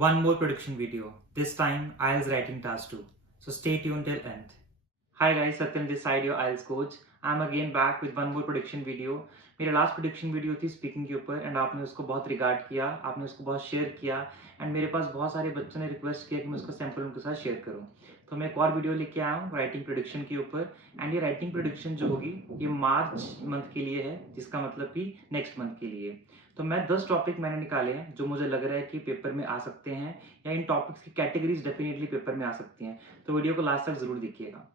One more prediction video. This time IELTS writing task 2. So stay tuned till end. Hi guys, Satyam this side your IELTS coach. I'm again back with one more prediction video. मेरा last prediction video थी speaking के ऊपर and आपने उसको बहुत regard किया, आपने उसको बहुत शेयर किया एंड मेरे पास बहुत सारे बच्चों ने रिक्वेस्ट किया कि मैं उसका सैंपल उनके साथ शेयर करूं। तो मैं एक और वीडियो लेके आया हूँ राइटिंग प्रोडिक्शन के ऊपर एंड ये राइटिंग प्रोडिक्शन जो होगी ये मार्च मंथ के लिए है, जिसका मतलब कि नेक्स्ट मंथ के लिए। तो मैं 10 टॉपिक मैंने निकाले हैं जो मुझे लग रहा है कि पेपर में आ सकते हैं या इन टॉपिक्स की कैटेगरीज डेफिनेटली पेपर में आ सकती हैं। तो वीडियो को लास्ट तक जरूर देखिएगा।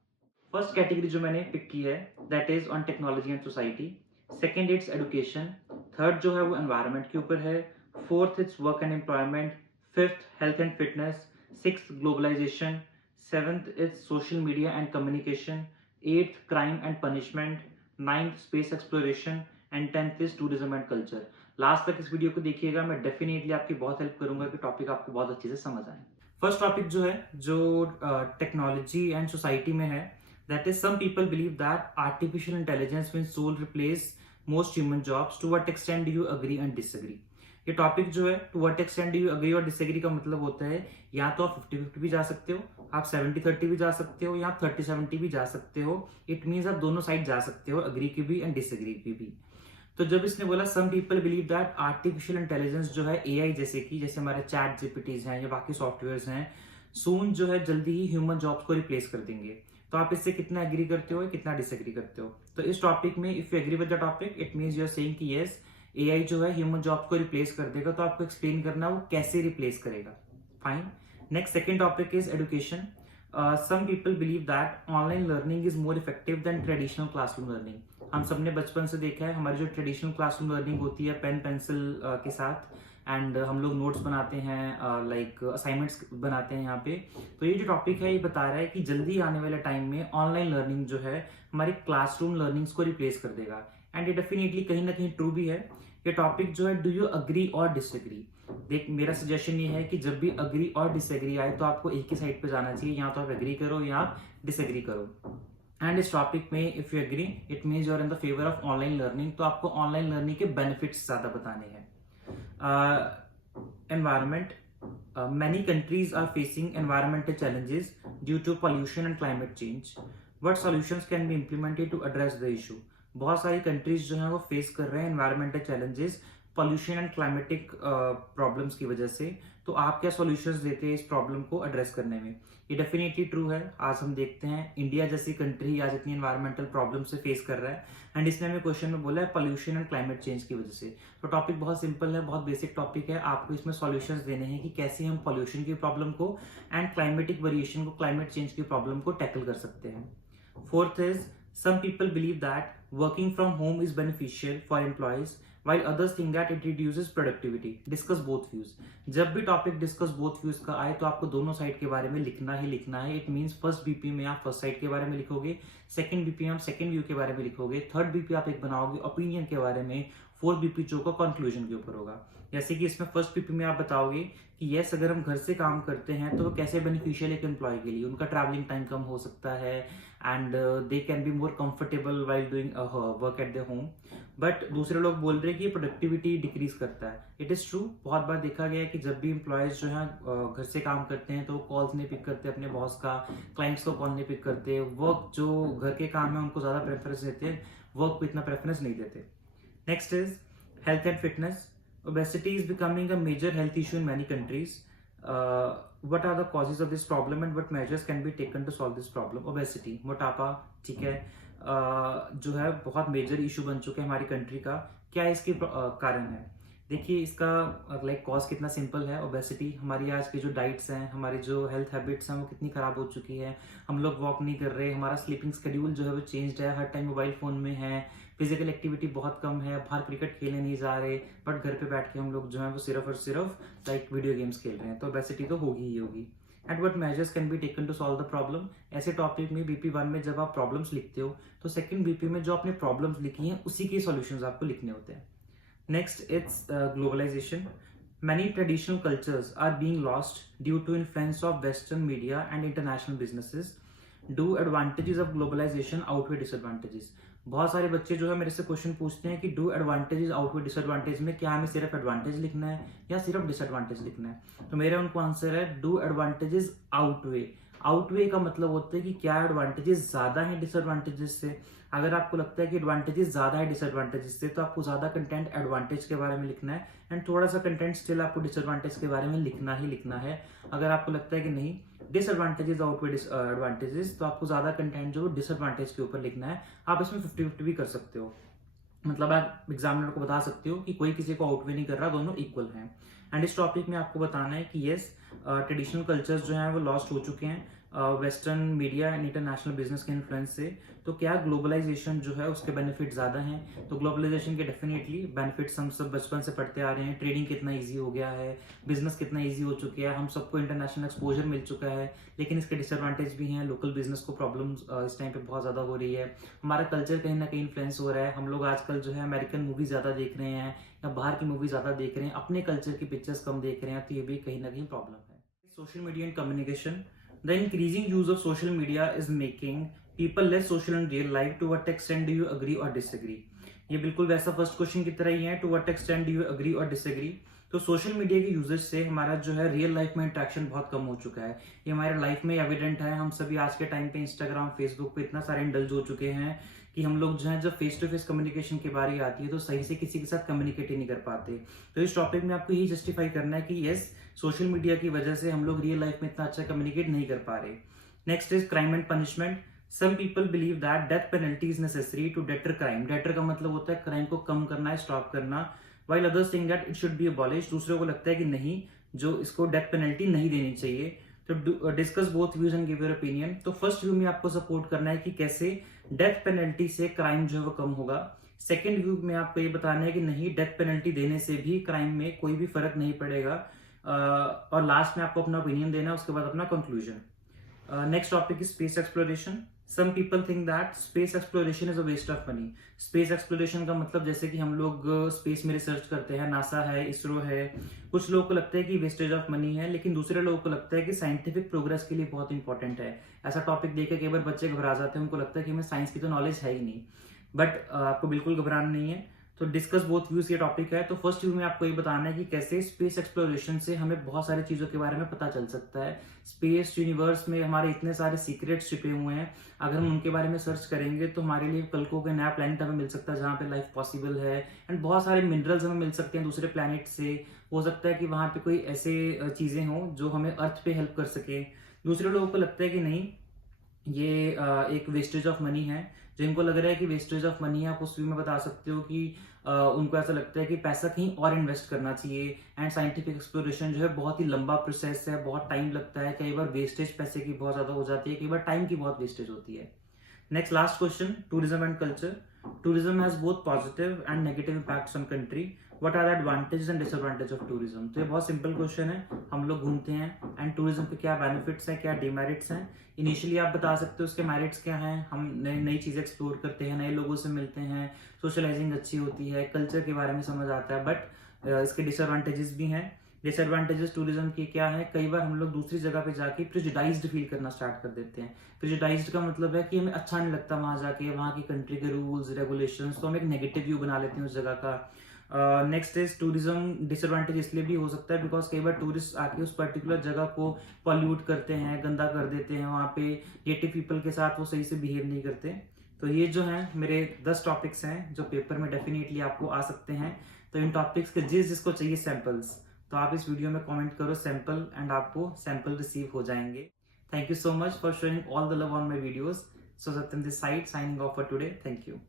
फर्स्ट कैटेगरी जो मैंने पिक की है that is on technology and society. Second it's education. Third जो है वो एनवायरनमेंट के ऊपर है। Fourth it's work and employment. Fifth health and fitness. Sixth globalisation. Seventh it's social media and communication. Eighth crime and punishment. Ninth space exploration and tenth is tourism and culture. Last तक इस video को देखिएगा, मैं definitely आपकी बहुत help करूंगा कि topic आपको बहुत अच्छे से समझ आए। फर्स्ट टॉपिक जो है जो टेक्नोलॉजी एंड सोसाइटी में है that is some people believe that artificial intelligence will soon replace most human jobs. To what extent do you agree and disagree. ये टॉपिक जो है to what extent do you agree और disagree का मतलब होता है या तो आप 50-50 भी जा सकते हो, आप 70-30 भी जा सकते हो, या आप 30-70 भी जा सकते हो। इट मीन्स आप दोनों साइड जा सकते हो, अग्री की भी एंड डिसएग्री की भी। तो जब इसने बोला some people believe that artificial intelligence जो है एआई जैसे हमारे चैट जीपीटीज हैं या बाकी सॉफ्टवेयर्स हैं, सून जो है जल्दी ही ह्यूमन जॉब्स को रिप्लेस कर देंगे। तो आप इससे कितना एग्री करते हो, कितना डिसएग्री करते हो। तो इस टॉपिक में if you agree with the topic it means you are saying कि यस एआई जो है ह्यूमन जॉब्स को रिप्लेस कर देगा। तो आपको एक्सप्लेन करना वो कैसे रिप्लेस करेगा। Fine. Next second topic is education. Some people believe that online learning is more effective than traditional classroom learning. हम सबने बचपन से देखा है हमारी जो ट्रेडिशनल क्लासरूम लर्निंग होती है पेन पेंसिल के साथ एंड हम लोग नोट्स बनाते हैं, लाइक असाइनमेंट्स बनाते हैं यहाँ पे। तो ये जो टॉपिक है ये बता रहा है कि जल्दी आने वाले टाइम में ऑनलाइन लर्निंग जो है हमारी क्लासरूम लर्निंग्स को रिप्लेस कर देगा एंड ये डेफिनेटली कहीं ना कहीं ट्रू भी है। ये टॉपिक जो है डू यू अग्री और डिसएग्री। देख मेरा सजेशन ये है कि जब भी अग्री और डिसएग्री आए तो आपको एक ही साइड पे जाना चाहिए, या तो आप एग्री करो या आप डिसएग्री करो। एंड इस टॉपिक में if you agree it means you are in the favour of online learning. तो आपको ऑनलाइन लर्निंग के बेनिफिट्स ज्यादा बताने हैं। Environment. many countries are facing environmental challenges due to pollution and climate change. What solutions can be implemented to address the issue? बहुत सारी countries जो हैं वो फेस कर रहे हैं environmental challenges pollution and climatic problems की वजह से। तो आप क्या सॉल्यूशंस देते हैं इस प्रॉब्लम को एड्रेस करने में। ये डेफिनेटली ट्रू है। आज हम देखते हैं इंडिया जैसी कंट्री आज इतनी एनवायरमेंटल प्रॉब्लम से फेस कर रहा है एंड इसने हमें क्वेश्चन में बोला है पॉल्यूशन एंड क्लाइमेट चेंज की वजह से। तो टॉपिक बहुत सिंपल है, बहुत बेसिक टॉपिक है। आपको इसमें सॉल्यूशंस देने हैं कि कैसे हम पॉल्यूशन की प्रॉब्लम को एंड क्लाइमेटिक वेरिएशन को, क्लाइमेट चेंज की प्रॉब्लम को टैकल कर सकते हैं। Fourth is some people believe that working from home is beneficial for employees while others think that it reduces productivity. Discuss both views. जब भी topic discuss both views का आए तो आपको दोनों साइड के बारे में लिखना ही लिखना है। इट मींस फर्स्ट बीपी में आप फर्स्ट साइड के बारे में लिखोगे, सेकंड बीपी में आप सेकंड व्यू के बारे में लिखोगे, थर्ड बीपी आप एक बनाओगे ओपिनियन के बारे में, फोर्थ बीपी जो का कंक्लूजन के ऊपर होगा। जैसे कि इसमें फर्स्ट बीपी में आप बताओगे कि यस अगर हम घर से काम करते हैं तो वो कैसे बेनिफिशियल एक एम्प्लॉय के लिए, उनका ट्रैवलिंग टाइम कम हो सकता है and they can be more comfortable while doing work at the home. But दूसरे लोग बोल रहे हैं कि प्रोडक्टिविटी डिक्रीज करता है। It is true. बहुत बार देखा गया है कि जब भी एम्प्लॉयज जो है घर से काम करते हैं तो वो कॉल्स नहीं पिक करते अपने बॉस का, क्लाइंट्स को कॉल नहीं पिक करते, वर्क जो घर के काम है उनको ज्यादा प्रेफरेंस देते हैं, वर्क को इतना प्रेफरेंस नहीं देते। Next is health and fitness. Obesity is becoming a major health issue in many countries. What are the causes of this problem and what measures can be taken to solve this problem? Obesity, मोटापा, ठीक है, जो है बहुत major issue बन चुके हैं हमारी कंट्री का। क्या इसके कारण है? देखिए इसका लाइक कॉज कितना सिंपल है। ओबेसिटी हमारी आज की जो डाइट्स हैं, हमारी जो हेल्थ हैबिट्स हैं वो कितनी खराब हो चुकी है। हम लोग वॉक नहीं कर रहे, हमारा स्लीपिंग शेड्यूल जो है वो चेंज्ड है, हर टाइम मोबाइल फोन में है, फिजिकल एक्टिविटी बहुत कम है, बाहर क्रिकेट खेलने नहीं जा रहे, बट घर पे बैठ के हम लोग जो है वो सिर्फ और सिर्फ लाइक वीडियो गेम्स खेल रहे हैं। तो ओबेसिटी तो होगी ही होगी। And what measures can be taken to solve the problem. ऐसे टॉपिक में बीपी 1 में जब आप प्रॉब्लम्स लिखते हो तो सेकंड बीपी में जो आपने प्रॉब्लम्स लिखी हैं उसी के सॉल्यूशंस आपको लिखने होते हैं। Next, it's globalization. Many traditional cultures are being lost due to influence of Western media and international businesses. Do advantages of globalization outweigh disadvantages? बहुत सारे बच्चे जो है मेरे से क्वेश्चन पूछते हैं कि डू एडवांटेजेस आउटवे डिसएडवांटेज में क्या हमें सिर्फ एडवांटेज लिखना है या सिर्फ डिसएडवांटेज लिखना है। तो मेरा उनको आंसर है डू एडवांटेजेस आउटवे। आउटवे का मतलब होता है कि क्या एडवांटेजेस ज्यादा है डिसएडवांटेजेस से। अगर आपको लगता है कि एडवांटेजेस ज्यादा है डिसएडवांटेजेस से तो आपको ज्यादा कंटेंट एडवांटेज के बारे में लिखना है एंड थोड़ा सा कंटेंट स्टिल आपको डिसएडवांटेज के बारे में लिखना ही लिखना है। अगर आपको लगता है कि नहीं डिसएडवांटेजेस आउटवे एडवांटेजेस तो आपको ज्यादा कंटेंट जो डिसएडवांटेज के ऊपर लिखना है। आप इसमें 50-50 भी कर सकते हो, मतलब आप एग्जामिनर को बता सकते हो कि कोई किसी को आउटवे नहीं कर रहा, दोनों इक्वल हैं। एंड इस टॉपिक में आपको बताना है कि यस ट्रेडिशनल कल्चर्स जो हैं वो लॉस्ट हो चुके हैं western media and international business के इन्फ्लुएंस से। तो क्या ग्लोबलाइजेशन जो है उसके बेनिफिट ज्यादा हैं? तो ग्लोबलाइजेशन के डेफिनेटली बेनिफिट्स हम सब बचपन से पढ़ते आ रहे हैं। ट्रेडिंग कितना ईजी हो गया है, बिजनेस कितना ईजी हो चुका है, हम सबको इंटरनेशनल एक्सपोजर मिल चुका है। लेकिन इसके डिसएडवांटेज भी हैं, लोकल बिजनेस को प्रॉब्लम्स इस टाइम पे बहुत ज्यादा हो रही है। हमारा कल्चर कहीं ना कहीं इन्फ्लुएंस हो रहा है। हम लोग आजकल जो है अमेरिकन मूवी ज्यादा देख रहे हैं या बाहर की मूवी ज्यादा देख रहे हैं, अपने कल्चर की पिक्चर्स कम देख रहे हैं। तो ये भी कहीं ना कहीं प्रॉब्लम है। Social media and communication. The increasing use of social media is making people less social in real life. To what extent do you agree or disagree? ये बिल्कुल वैसा फर्स्ट क्वेश्चन की तरह ही है, to what extent do you agree और disagree. तो social media के यूजेज से हमारा जो है रियल लाइफ में इंटरेक्शन बहुत कम हो चुका है। ये हमारे लाइफ में एविडेंट है। हम सभी आज के टाइम पे इंस्टाग्राम फेसबुक पे इतना सारे इंडल्ज हो चुके हैं कि हम लोग जो है जब फेस टू फेस कम्युनिकेशन की बारी आती है तो सही से किसी के साथ कम्युनिकेट ही नहीं कर पाते। तो इस टॉपिक में आपको यही जस्टिफाई करना है कि यस सोशल मीडिया की वजह से हम लोग रियल लाइफ में इतना अच्छा कम्युनिकेट नहीं कर पा रहे। Next is crime and punishment. Some people believe that death penalty is necessary to deter crime. Deter का मतलब होता है क्राइम को कम करना है, स्टॉप करना। While others think that it should be abolish. दूसरों को लगता है कि नहीं, जो इसको डेथ पेनल्टी नहीं देनी चाहिए। तो discuss both views and give your opinion. तो फर्स्ट व्यू में आपको सपोर्ट करना है कि कैसे डेथ पेनल्टी से क्राइम जो है वो कम होगा। सेकेंड व्यू में आपको ये बताना है कि नहीं, डेथ पेनल्टी देने से भी क्राइम में कोई भी फर्क नहीं पड़ेगा। और लास्ट में आपको अपना ओपिनियन देना है, उसके बाद अपना conclusion. Next topic is space exploration. Some people think that space exploration is a waste of money. Space exploration का मतलब जैसे कि हम लोग स्पेस में रिसर्च करते हैं, नासा है, इसरो है। कुछ लोगों को लगता है कि वेस्टेज ऑफ मनी है, लेकिन दूसरे लोगों को लगता है कि साइंटिफिक प्रोग्रेस के लिए बहुत इंपॉर्टेंट है। ऐसा टॉपिक देख के कई बार बच्चे घबरा जाते हैं, उनको लगता है कि हमें साइंस की तो नॉलेज है ही नहीं। बट आपको बिल्कुल घबराना नहीं है। तो डिस्कस बोथ व्यूज ये टॉपिक है। तो फर्स्ट व्यू में आपको ये बताना है कि कैसे स्पेस एक्सप्लोरेशन से हमें बहुत सारी चीजों के बारे में पता चल सकता है। स्पेस यूनिवर्स में हमारे इतने सारे सीक्रेट्स छिपे हुए हैं, अगर हम उनके बारे में सर्च करेंगे तो हमारे लिए कल को कोई नया प्लैनेट हमें मिल सकता है जहाँ पे लाइफ पॉसिबल है। एंड बहुत सारे मिनरल्स हमें मिल सकते हैं दूसरे प्लैनेट से। हो सकता है कि वहां पे कोई ऐसे चीजें हों जो हमें अर्थ पे हेल्प कर सके। दूसरे लोगों को लगता है कि नहीं, ये एक वेस्टेज ऑफ मनी है। जिनको लग रहा है कि वेस्टेज ऑफ मनी है, आप उस व्यू में बता सकते हो कि उनको ऐसा लगता है कि पैसा कहीं और इन्वेस्ट करना चाहिए। एंड साइंटिफिक एक्सप्लोरेशन जो है बहुत ही लंबा प्रोसेस है, बहुत टाइम लगता है। कई बार वेस्टेज पैसे की बहुत ज्यादा हो जाती है, कई बार टाइम की बहुत वेस्टेज होती है। Next last question, tourism and culture. Tourism has both positive and negative impacts on country. What are the advantages and disadvantage of tourism. तो ये बहुत सिंपल क्वेश्चन है। हम लोग घूमते हैं एंड टूरिज्म के क्या बेनिफिट्स हैं, क्या डिमेरिट्स हैं। इनिशियली आप बता सकते हो उसके मेरिट्स क्या हैं। हम नई नई चीजें एक्सप्लोर करते हैं, नए लोगों से मिलते हैं, सोशलाइजिंग अच्छी होती है, कल्चर के बारे में समझ आता है। बट इसके डिसएडवांटेजेस भी हैं। डिसएडवांटेजेस टूरिज्म की क्या है, कई बार हम लोग दूसरी जगह पे जाके प्रेजुडाइज्ड फील करना स्टार्ट कर देते हैं। प्रेजुडाइज्ड का मतलब है कि हमें अच्छा नहीं लगता वहां जाके, वहां की कंट्री के रूल्स रेगुलेशंस, तो हम एक नेगेटिव व्यू बना लेते हैं उस जगह का। नेक्स्ट इज टूरिज्म डिसएडवांटेज इसलिए भी हो सकता है बिकॉज कई बार टूरिस्ट आके उस पर्टिकुलर जगह को पॉल्यूट करते हैं, गंदा कर देते हैं। वहाँ पे नेटिव पीपल के साथ वो सही से बिहेव नहीं करते। तो ये जो है मेरे 10 टॉपिक्स हैं जो पेपर में डेफिनेटली आपको आ सकते हैं। तो इन टॉपिक्स के जिसको चाहिए सैंपल्स, तो आप इस वीडियो में कमेंट करो सैंपल एंड आपको सैंपल रिसीव हो जाएंगे। Thank you so much for showing all the love on my videos. So Satyam this side signing off for today. Thank you.